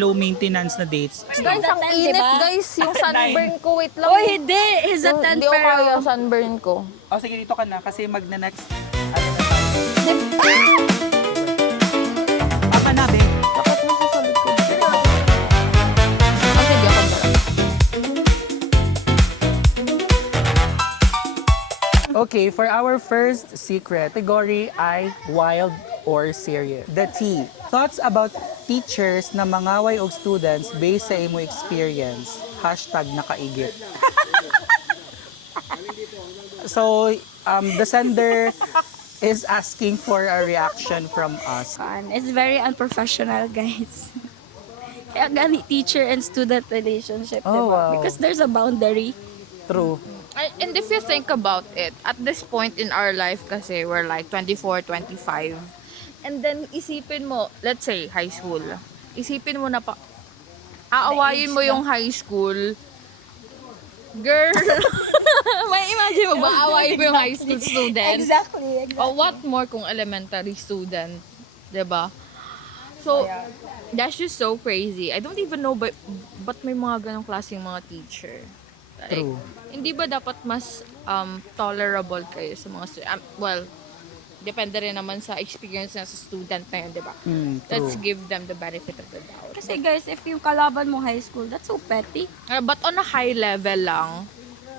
low maintenance na dates. Guys, ang init guys. Yung sunburn ko. Wait lang. Oh, hindi. He's a 10 Hindi ko kaya pero... yung sunburn ko. O sige, dito ka na kasi magna-next. Ano na tayo? Apa na, be? Bakit nasa sa likod? Ah, sige, ako pala. Okay, for our first secret category ay wild or serious. The T. Thoughts about teachers na mangaway og students based sa imo experience. Hashtag nakaigit. So, the sender is asking for a reaction from us. It's very unprofessional, guys. Kaya gani teacher and student relationship, Oh, diba? wow. Because there's a boundary. True. And if you think about it, at this point in our life kasi we're like 24, 25. And then isipin mo, let's say high school. Isipin mo na aawayin mo yung high school. Girl, may imagine mo ba aawayin mo yung high school student? Exactly. O what more kung elementary student, 'di ba? So, that's just so crazy. I don't even know but may mga ganong klaseng mga teacher. Like, True. hindi ba dapat mas tolerable kayo sa mga well, depende rin naman sa experience na sa student na yun, di ba? Let's True. give them the benefit of the doubt. Kasi guys, if yung kalaban mo high school, that's so petty. But on a high level lang,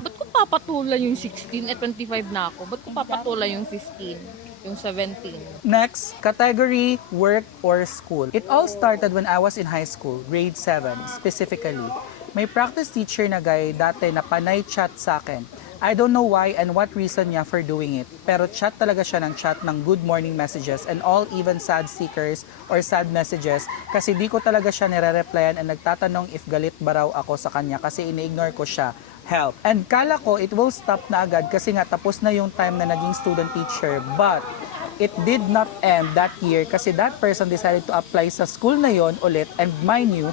ba't ko papatulan yung 16 at 25 na ako? Ba't ko papatulan yung 15? Yung 17? Next, category work or school. It all started when I was in high school, grade 7 specifically. May practice teacher na guy dati na panay chat sa akin. I don't know why and what reason niya for doing it. Pero chat talaga siya ng chat ng good morning messages and all even sad stickers or sad messages kasi di ko talaga siya nire-replyan and nagtatanong if galit ba raw ako sa kanya kasi ini-ignore ko siya. Help. And kala ko it will stop na agad kasi nga tapos na yung time na naging student teacher. But it did not end that year kasi that person decided to apply sa school na yon ulit and mind you,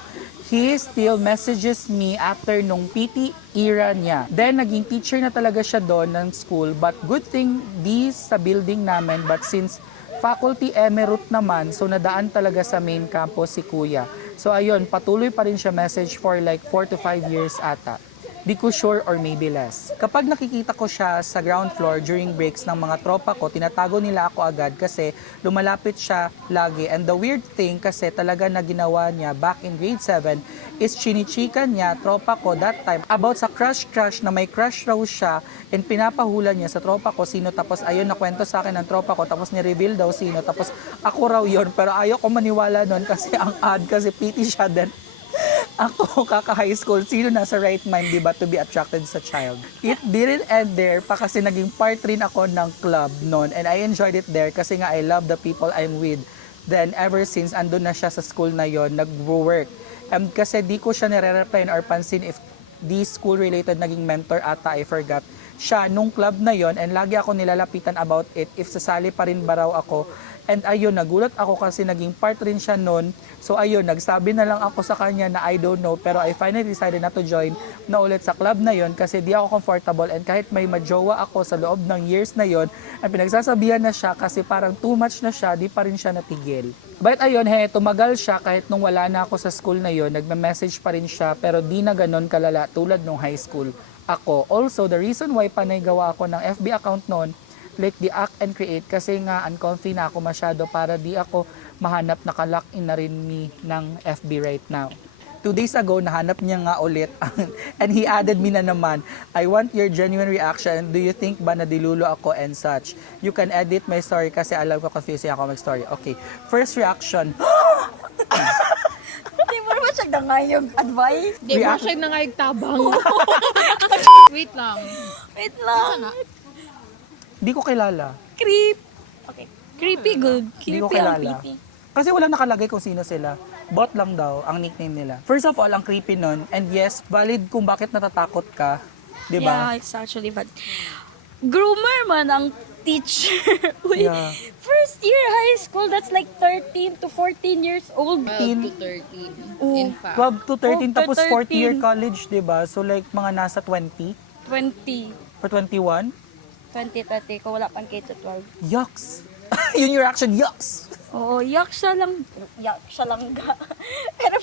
he still messages me after nung PT era niya. Then, naging teacher na talaga siya doon ng school. But good thing, di sa building namin. But since faculty emerite naman, so nadaan talaga sa main campus si Kuya. So, ayun, patuloy pa rin siya message for like 4 to 5 years ata. Di ko sure or maybe less. Kapag nakikita ko siya sa ground floor during breaks ng mga tropa ko, tinatago nila ako agad kasi lumalapit siya lagi. And the weird thing kasi talaga na ginawa niya back in grade 7 is chinichika niya tropa ko that time about sa crush na may crush raw siya and pinapahula niya sa tropa ko sino tapos ayun nakwento sa akin ng tropa ko tapos ni-reveal daw sino tapos ako raw yon pero ayaw ko maniwala nun kasi ang odd kasi PT siya din. Ako, kaka-high school, sino nasa right mind, di ba, to be attracted sa child? It didn't end there pa kasi naging part rin ako ng club noon and I enjoyed it there kasi nga I love the people I'm with. Then, ever since, andun na siya sa school na yon nag-work. Kasi di ko siya nire-reply or pansin if di school-related naging mentor ata, I forgot. Siya, nung club na yon and lagi ako nilalapitan about it, if sasali pa rin ba raw ako. And ayun, nagulat ako kasi naging part rin siya nun. So ayun, nagsabi na lang ako sa kanya na I don't know. Pero I finally decided not to join na ulit sa club na yon kasi di ako comfortable. And kahit may majowa ako sa loob ng years na yon, ang pinagsasabihan na siya kasi parang too much na siya, di pa rin siya natigil. But ayun, tumagal siya kahit nung wala na ako sa school na yon, nagme-message pa rin siya pero di na ganon kalala tulad nung high school ako. Also, the reason why panay gawa ako ng FB account noon, like the act and create kasi nga uncomfy na ako masyado para di ako mahanap na in na rin me ng FB right now. 2 days ago, nahanap niya nga ulit and he added me na naman, I want your genuine reaction. Do you think ba na dilulo ako and such? You can edit my story kasi alam ko confusing ako mag-story. Okay, first reaction. Hindi mo naman siya yung advice. Di ba siya nangayagtabang? Wait lang. Wait lang. Di ko kilala. Creep. Okay. Creepy good. Di ko Creepy ang kilala. creepy. Kasi wala nakalagay kung sino sila. Bot lang daw ang nickname nila. First of all, ang creepy nun. And yes, valid kung bakit natatakot ka. Di ba? Yeah, it's actually bad. Groomer man ang teacher. Uy, Yeah. first year high school, that's like 13 to 14 years old. 12 to 13. In fact. 12 to 13 Oh, tapos to 4th year 13. college, 'di ba? So like mga nasa 20 20. or 21. 20, 30, kung wala pang K to 12. Yucks. Yun your reaction, yucks. Oo, yak siya lang. Yak siya lang ga. Pero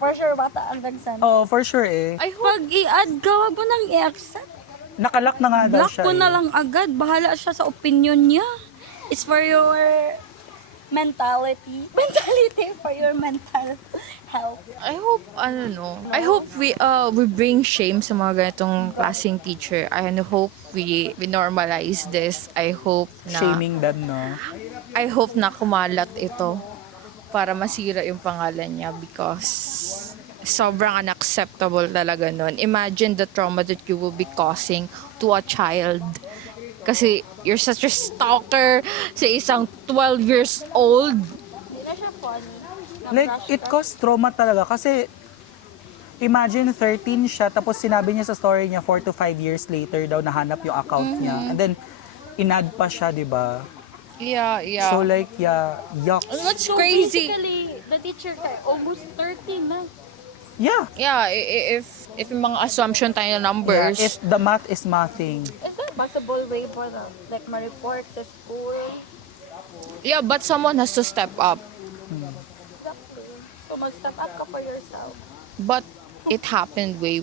for sure, bata ang nagsan. Oh, for sure eh. I hope Pag i-add ka, wag mo nang i-accept. Nakalak na nga daw Block siya mo na eh. lang agad. Bahala siya sa opinion niya. It's for your mentality. Mentality for your mental health. I hope, I hope we bring shame sa mga ganitong klaseng teacher. I hope we normalize this. I hope na, Shaming them, no? I hope na kumalat ito para masira yung pangalan niya because sobrang unacceptable talaga nun. Imagine the trauma that you will be causing to a child. Kasi you're such a stalker sa isang 12 years old. Hindi na siya funny. Like, it caused trauma talaga kasi imagine 13 siya tapos sinabi niya sa story niya 4 to 5 years later daw nahanap yung account niya. And then, inad pa siya, di ba? Yeah. So like, yeah, yuck. And what's crazy? Basically, the teacher kay almost 13 na. Yeah. Yeah, if yung mga assumption tayo na Yeah, numbers. if the math is mathing. Is there a possible way for the, like, ma-report sa school? Yeah, but someone has to step up. Exactly. So, mag-step up ka for yourself. But it happened way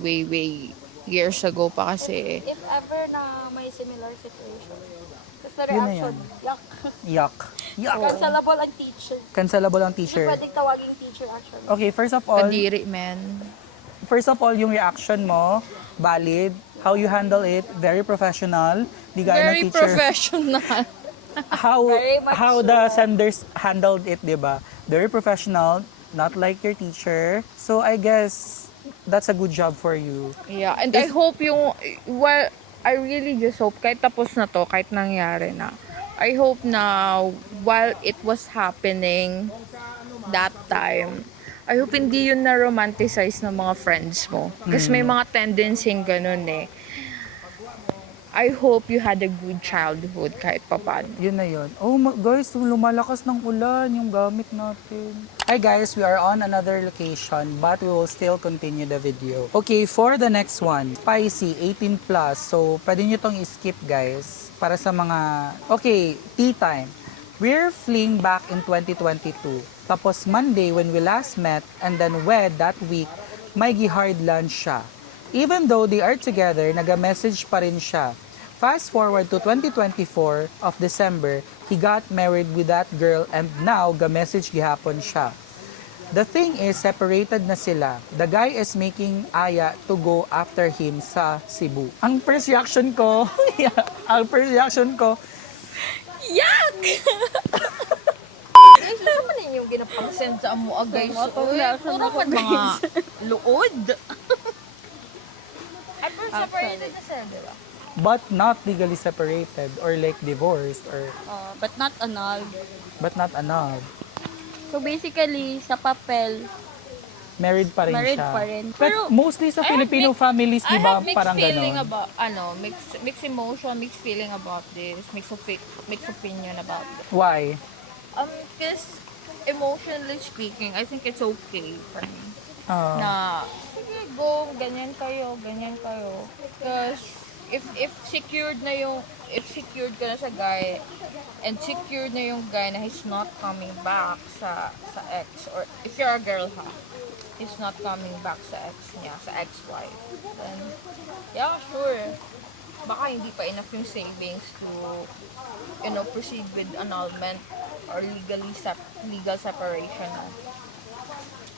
years ago pa kasi. If ever na may similar situation. Kasi the Yun na reaction, yuck. Yuck. Yuck. Cancelable ang teacher. Cancelable ang teacher. Pwedeng tawaging teacher actually. Okay, first of all, Kadiri, man. yung reaction mo, valid. How you handle it, very professional. Di gaya ng Very teacher. professional. Very much How the senders handled it, di ba? Very professional, not like your teacher. So I guess that's a good job for you. Yeah, and I hope well, I really just hope, kahit tapos na to, kahit nangyari na, I hope na while it was happening that time, I hope hindi yun na-romanticize ng mga friends mo. Kasi may mga tendency ganun eh. I hope you had a good childhood kahit papaano. Yun na yun. Oh, guys, lumalakas ng ulan yung gamit natin. Hi guys, we are on another location but we will still continue the video. Okay, for the next one, spicy, 18 plus. So, pwede nyo tong skip guys. Para sa mga... Okay, tea time. We're fleeing back in 2022. Tapos Monday when we last met and then wed that week, may gihard lunch siya. Even though they are together, naga-message pa rin siya. Fast forward to 2024 of December, he got married with that girl and now ga-message gihapon siya. The thing is, separated na sila. The guy is making Aya to go after him sa Cebu. Ang first reaction ko, Yuck! Ano man yung ginapang-send sa amo guys? Puro man mga luod. At first separated na sila, di ba? but not legally separated or like divorced or But not annulled. but not annulled. So basically, sa papel, Married pa rin married siya. pa rin. But Pero, mostly sa Filipino families, di ba, parang feeling ganon. about, mixed emotion, mixed feeling about this, mixed opinion about this. Why? Because emotionally speaking, I think it's okay for me. Ah. Na, sige, go, ganyan kayo. Because, if secured ka na sa guy, and secured na yung guy na he's not coming back sa ex, or if you're a girl ha, he's not coming back sa ex niya, sa ex-wife, then, yeah, sure. Baka hindi pa enough yung savings to, proceed with annulment or legal separation.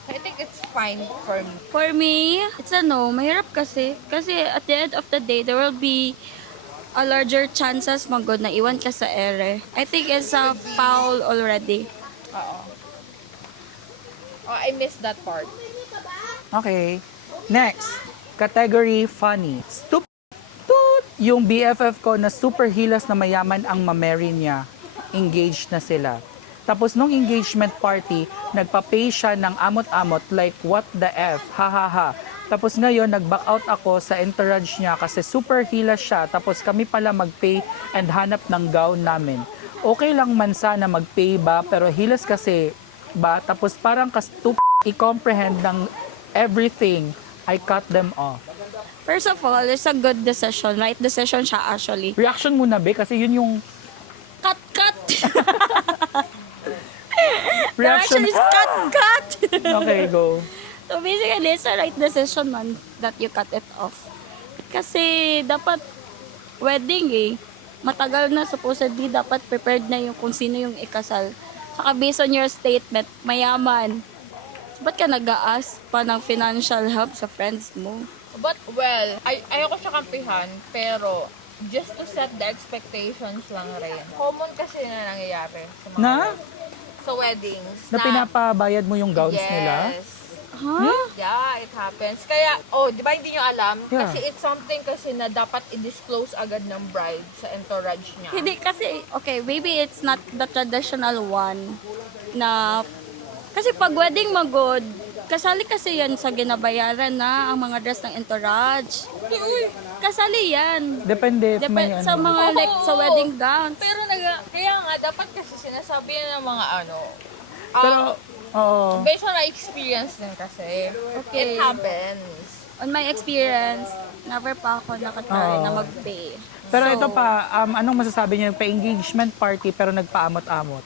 I think it's fine for me. for me, it's mahirap kasi. Kasi at the end of the day, there will be a larger chances magod na iwan ka sa ere. I think it's a foul already. Oo. Oh, I missed that part. Okay. Next, category funny. Stupid. Yung BFF ko na super hilas na mayaman ang mamarry niya, engaged na sila. Tapos nung engagement party, nagpa-pay siya ng amot-amot like what the F, ha ha ha. Tapos ngayon, nag-back out ako sa entourage niya kasi super hilas siya. Tapos kami pala mag-pay and hanap ng gown namin. Okay lang man sana mag-pay ba, pero hilas kasi ba, tapos parang i-comprehend ng everything, I cut them off. First of all, it's a good decision. Right decision siya actually. Reaction muna be, kasi yun yung Cut! reaction is cut! Okay, go. So basically, it's the right decision man that you cut it off. Kasi dapat wedding matagal na supposedly dapat prepared na yung kung sino yung ikasal. Saka based on your statement, mayaman. Ba't ka nag-a-ask pa ng financial help sa friends mo? But, well, ayoko siya kampihan, pero just to set the expectations lang rin. Common kasi na nangyayari sa mga sa weddings. Na pinapabayad mo yung gowns nila? Yes. Huh? Yeah, it happens. Kaya, di ba hindi nyo alam? Yeah. Kasi it's something kasi na dapat i-disclose agad ng bride sa entourage niya. Hindi kasi, okay, maybe it's not the traditional one na, kasi pag wedding magod, kasali kasi yan sa ginabayaran na ang mga dress ng entourage. Kasali yan. Depende if may Sa ano. mga like sa Oo. wedding gowns. Pero kaya nga, dapat kasi sinasabi ng mga Pero, oo. based on my experience din kasi, Okay. it happens. On my experience, never pa ako nakatry na mag-pay. Pero So, ito pa, anong masasabi niyo? Pa-engagement party pero nagpaamot-amot.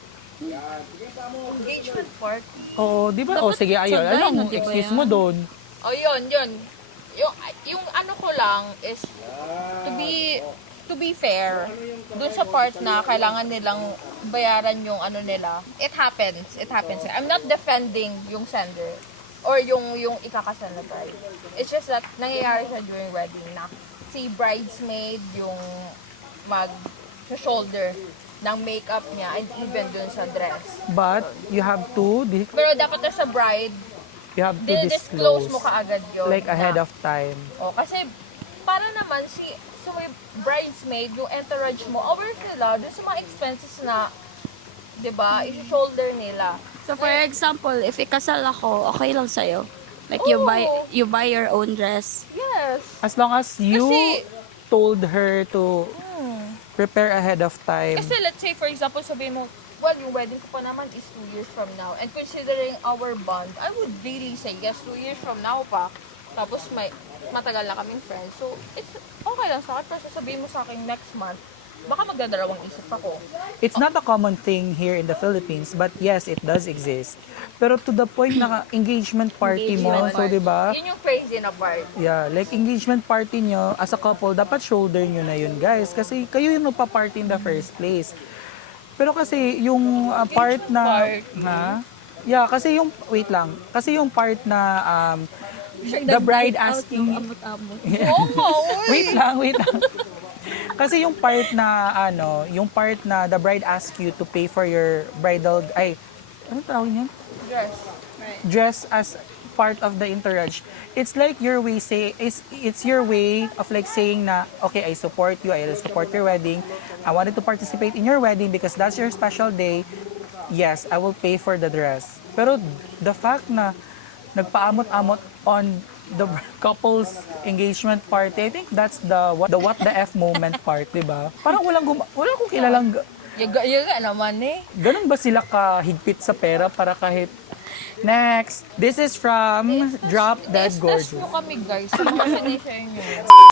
Engagement party. Oo, di ba? O Dapat sige, ayun. sa dine, Anong di ba excuse yan? mo doon? Oh, yun. Yung ano ko lang is to be fair dun sa part na kailangan nilang bayaran yung ano nila. It happens. I'm not defending yung sender or yung ikakasal na bride. It's just that nangyayari siya during wedding na si bridesmaid yung mag-shoulder ng makeup niya and even dun sa dress. But, you have to, Pero dapat na sa bride, disclose. mo kaagad yun. Like ahead na- of time. Oh, kasi para naman so may bridesmaid, yung entourage mo, aware sila dun sa mga expenses na, 'di ba, i-shoulder nila. So for example, if ikasal ako, okay lang sa'yo. Like Oo. you buy your own dress. Yes. As long as you Kasi- told her to prepare ahead of time. Kasi let's say for example, sabihin mo, well, yung wedding ko pa naman is 2 years from now. And considering our bond, I would really say yes, 2 years from now pa. Tapos matagal na kaming friends. So, it's okay lang sa akin. Pero sasabihin mo sa akin next month, baka magdadalawang isip ako. It's not a common thing here in the Philippines, but yes, it does exist. Pero to the point na engagement party mo, Engagement so 'di ba? Yun yung crazy na part. Yeah, like engagement party nyo, as a couple, dapat shoulder nyo na yun, guys. Kasi kayo yung magpa-party in the first place. Pero kasi yung part na... Ha? Yeah, kasi yung... Wait lang. Kasi yung part na the bride asking... Amot-amot. Oo nga, uy. Wait lang. Kasi yung part na the bride asks you to pay for your bridal... Ay, ano tawag niyan? Dress. Dress as part of the entourage. It's like your way it's your way of like saying na okay, I support you, I will support your wedding. I wanted to participate in your wedding because that's your special day. Yes, I will pay for the dress. Pero the fact na nagpaamot-amot on the couple's engagement party, I think that's the what the F moment part, 'di ba? Parang wala akong kilalang Yaga naman eh. ganun ba sila kahigpit sa pera para kahit Next, this is from Drop Dead Stress Gorgeous. mo kami guys. Mga sa inyo.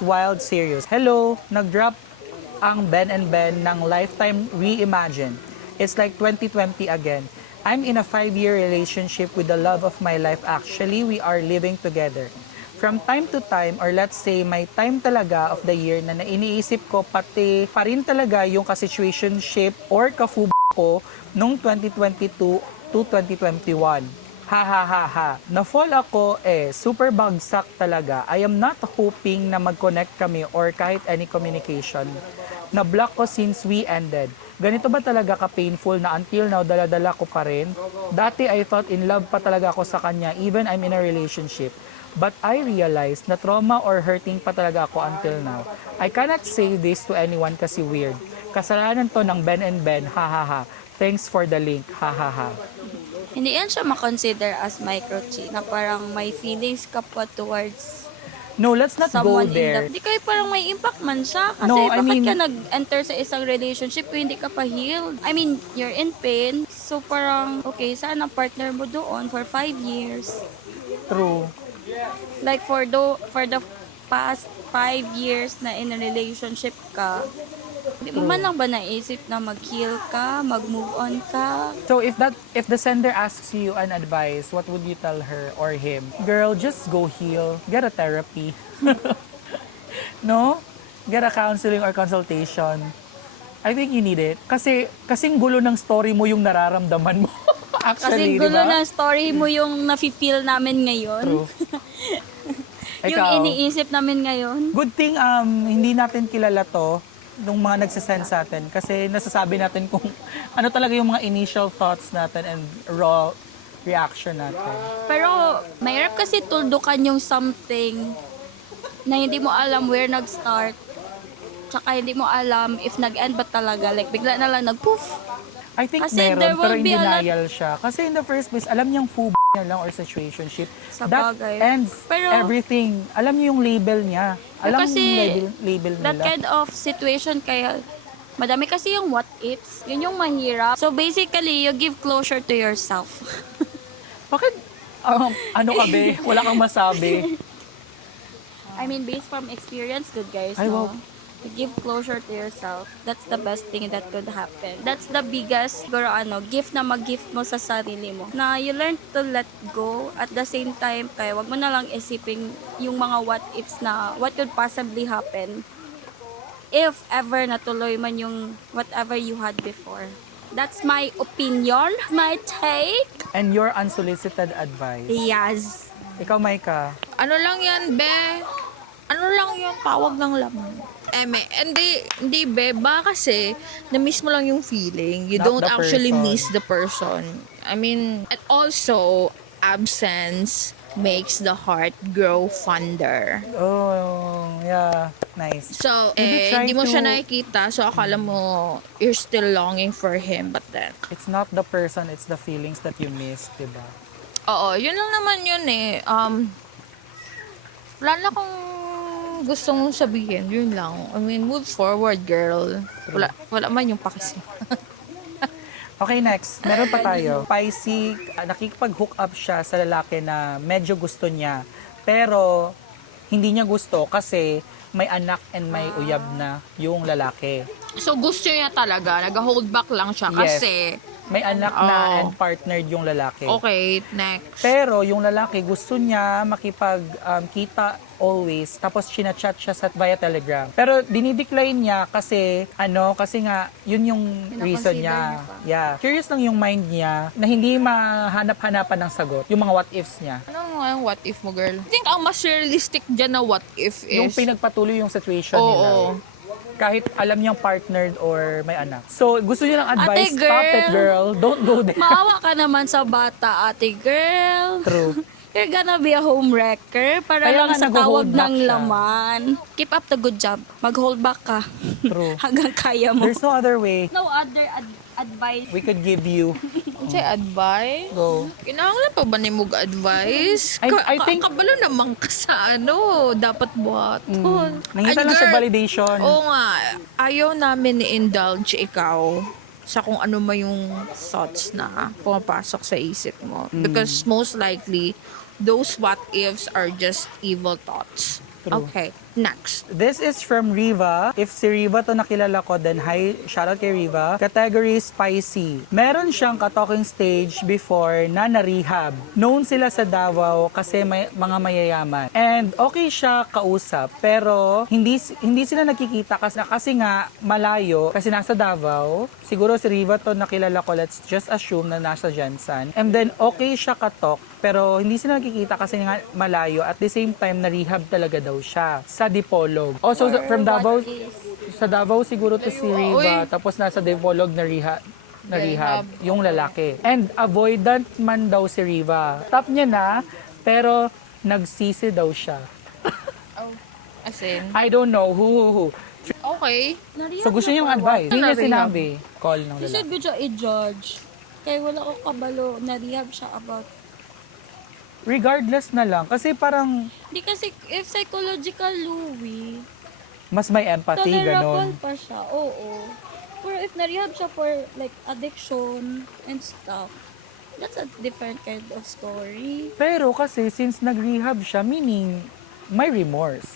Wild Serious. Hello, nag-drop ang Ben and Ben ng Lifetime Reimagine. It's like 2020 again. I'm in a 5-year relationship with the love of my life. Actually, we are living together. From time to time, or let's say may time talaga of the year na iniisip ko pati pa rin talaga yung ka-situationship or ka-FUB ko nung 2022 to 2021. Ha ha ha ha. Na-fall ako super bagsak talaga. I am not hoping na mag-connect kami or kahit any communication. Na-block ko since we ended. Ganito ba talaga ka-painful na until now dala-dala ko pa rin? Dati I thought in love pa talaga ako sa kanya even I'm in a relationship. But I realized na trauma or hurting pa talaga ako until now. I cannot say this to anyone kasi weird. Kasalanan to ng Ben and Ben. Ha ha ha. Thanks for the link. Ha ha ha. Hindi yan siya makonsider as microcheat na parang may feelings ka pa towards No, let's not go someone in there. the... Di kayo parang may impact man siya. Kasi No, I bakit mean- ka nag-enter sa isang relationship kung hindi ka pa healed? I mean, you're in pain. So parang, okay, saan ang partner mo doon for 5 years? True. Like for the past 5 years na in a relationship ka, Hindi mo man lang ba naisip na mag-heal ka, mag-move on ka? So if the sender asks you an advice, what would you tell her or him? Girl, just go heal. Get a therapy. No? Get a counseling or consultation. I think you need it. Kasing gulo ng story mo yung nararamdaman mo. Actually, Kasi gulo di ba? ng story mo yung nafe-feel namin ngayon. True. Yung Ikaw, iniisip namin ngayon. good thing hindi natin kilala to nung mga nagsasend sa atin kasi nasasabi natin kung ano talaga yung mga initial thoughts natin and raw reaction natin. Pero mahirap kasi tuldukan yung something na hindi mo alam where nag-start. Tsaka hindi mo alam if nag-end ba talaga. Like bigla na lang nag-poof. I think Kasi meron there will pero in be a lot- denial siya. Kasi in the first place, alam niyang niya lang or situationship. Sa That bagay. ends Pero- everything. Alam niyo yung label niya. Alam Kasi yung label that nila. kind of situation kaya madami kasi yung what ifs. Yun yung mahirap. So basically, you give closure to yourself. Bakit? Ano ka be? Wala kang masabi. I mean, based from experience, good guys. Ay, no? wow. To give closure to yourself, that's the best thing that could happen. That's the biggest gift na mag-gift mo sa sarili mo. Na you learn to let go at the same time, kaya wag mo na lang isipin yung mga what ifs na what could possibly happen if ever natuloy man yung whatever you had before. That's my opinion, my take. And your unsolicited advice. Yes. Ikaw, Maika. Ano lang yan, be? Ano lang yung tawag ng laman? Hindi, be. Baka kasi, na-miss mo lang yung feeling. You Not don't the actually person. miss the person. I mean, and also, absence makes the heart grow fonder. Oh, yeah. Nice. So, Maybe try hindi mo siya to- nakikita. So, akala mo, you're still longing for him. But then, It's not the person, it's the feelings that you miss, diba? oo, yun lang naman yun eh. Wala na akong gusto mong sabihin. Yun lang. I mean, move forward, girl. Wala man yung pakisi. Okay, next. Meron pa tayo. Spicy, nakikipag-hook up siya sa lalaki na medyo gusto niya. Pero, hindi niya gusto kasi may anak and may uyab na yung lalaki. So, gusto niya talaga. Nag-hold back lang siya Yes. kasi... May anak na Oh. and partnered yung lalaki. Okay, next. Pero yung lalaki gusto niya makipag-kita always, tapos chinachat siya via Telegram. Pero dinidecline niya kasi nga yun yung reason niya. Yeah. Curious lang yung mind niya na hindi mahanap-hanapan ng sagot, yung mga what ifs niya. Ano nga yung what if mo, girl? I think ang mas realistic dyan na what if is... Yung pinagpatuloy yung situation Oo. nila. Kahit alam niyang partnered or may anak. So, gusto niya ng advice, Ate, stop it, girl. Don't go there. Maawa ka naman sa bata, ate girl. True. You're gonna be a homewrecker para Kaya lang nga sa nag-hold tawag back ng siya. laman. Keep up the good job. Mag-hold back ka. True. Hanggang kaya mo. There's no other way No other advice. we could give you. Kung say advice? Go. Kinahanglan pa ba ni mong advice? I think- Kabalo naman ka sa dapat buhat. Nangita lang siya validation. Oo nga, ayaw namin ni-indulge ikaw sa kung ano ma yung thoughts na pumapasok sa isip mo. Because most likely, those what ifs are just evil thoughts. True. Okay, next. This is from Riva. If si Riva to nakilala ko, then hi, shoutout kay Riva. Category spicy. Meron siyang ka-talking stage before na na-rehab. Known sila sa Davao kasi may mga mayayaman. And okay siya kausap, pero hindi sila nakikita kasi nga malayo, kasi nasa Davao. Siguro si Riva to nakilala ko, let's just assume na nasa Jansan. And then okay siya ka-talk, pero hindi sila nakikita kasi nga malayo. At the same time, na-rehab talaga daw siya sa Dipolog. Also, from Davao, sa Davao siguro to si Riva, tapos nasa Dipolog na rehab yung lalaki. And avoidant man daw si Riva. Top niya na, pero nagsisi daw siya. Oh, as in, I don't know who. okay. So gusto niya yung advice. Hindi niya Na-rehab. sinabi. Call ng You lalaki. said good job i-judge. Kaya wala ko kabalo na rehab siya about. Regardless na lang. Kasi parang Di kasi if psychological Louie, mas may empathy, tolerable ganon. pa siya. Oo. Pero if na-rehab siya for like addiction and stuff, that's a different kind of story. Pero kasi since nag-rehab siya, meaning may remorse.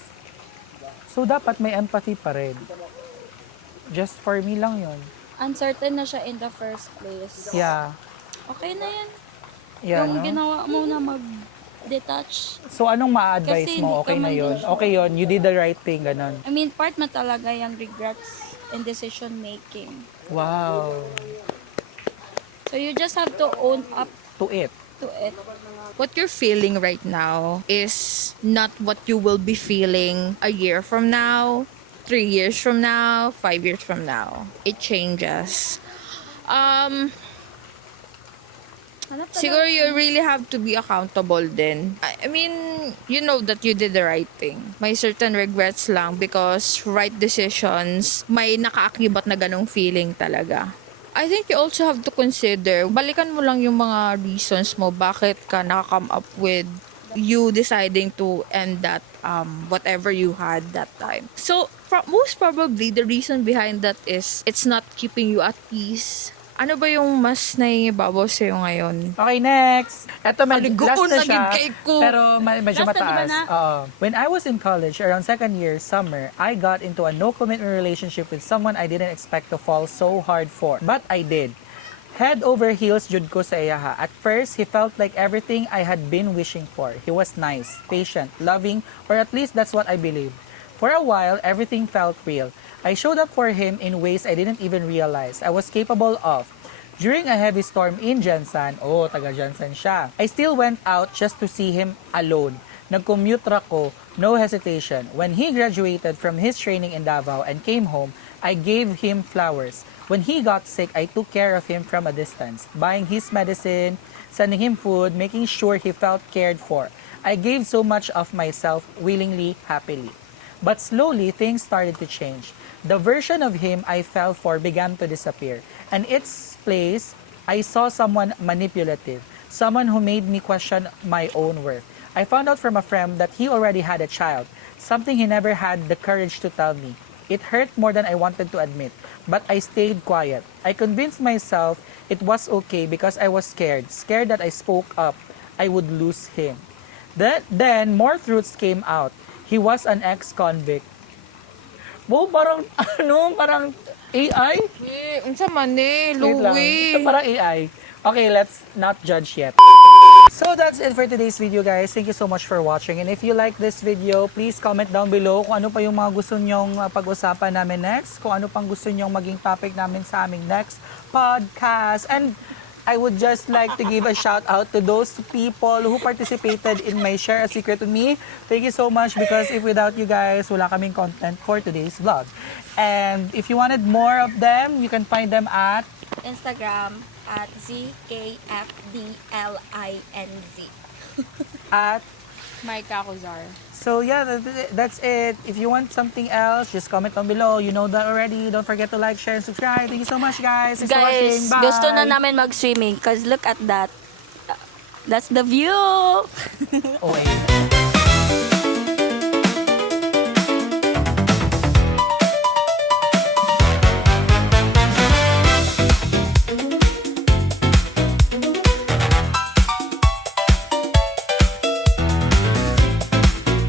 So dapat may empathy pa rin. Just for me lang yun. Uncertain na siya in the first place. Yeah. Okay na yan. Yeah, yung no? ginawa mo na mag-detach. So, anong ma-advise Kasi mo? hindi Okay ka na man yun. din sure. Okay yun. You did the right thing. Ganon. I mean, part na talaga yung regrets and decision making. Wow. So you just have to own up To it. to it. What you're feeling right now is not what you will be feeling a year from now, 3 years from now, 5 years from now. It changes. Hanap ka Siguro lang. you really have to be accountable din. I mean, you know that you did the right thing. May certain regrets lang because right decisions, may nakaakibat na ganong feeling talaga. I think you also have to consider, balikan mo lang yung mga reasons mo bakit ka nakakome up with you deciding to end that whatever you had that time. So, most probably, the reason behind that is it's not keeping you at peace. Ano ba yung mas nangingibabaw sa'yo ngayon? Okay, next. Ito, Aligoon last na na siya. gid kay ko. Pero medyo Last na, di ba mataas. na? Oo. When I was in college, around second year, summer, I got into a no-commitment relationship with someone I didn't expect to fall so hard for. But I did. Head over heels jud ko sa iyaha. At first, he felt like everything I had been wishing for. He was nice, patient, loving, or at least that's what I believed. For a while, everything felt real. I showed up for him in ways I didn't even realize I was capable of. During a heavy storm in Jansan, taga Jansan siya, I still went out just to see him alone. Nag-commute ko, no hesitation. When he graduated from his training in Davao and came home, I gave him flowers. When he got sick, I took care of him from a distance, buying his medicine, sending him food, making sure he felt cared for. I gave so much of myself willingly, happily. But slowly, things started to change. The version of him I fell for began to disappear. And its place, I saw someone manipulative, someone who made me question my own worth. I found out from a friend that he already had a child, something he never had the courage to tell me. It hurt more than I wanted to admit, but I stayed quiet. I convinced myself it was okay because I was scared that I spoke up, I would lose him. Then more truths came out. He was an ex-convict. Wow, parang AI? Unsa man eh, Wait lang. Louie. Ito parang AI. Okay, let's not judge yet. So that's it for today's video, guys. Thank you so much for watching. And if you like this video, please comment down below kung ano pa yung mga gusto nyong pag-usapan namin next, kung ano pang gusto nyong maging topic namin sa aming next podcast. And I would just like to give a shout out to those people who participated in my Share a Secret with Me. Thank you so much because if without you guys, wala kaming content for today's vlog. And if you wanted more of them, you can find them at Instagram at ZKFDLINZ. at Mike Kakuzar. So yeah, that's it. If you want something else, just comment down below. You know that already. Don't forget to like, share, and subscribe. Thank you so much, guys. Thanks for watching. Guys, Bye. gusto na namin mag-swimming because look at that. That's the view! Oh, wait.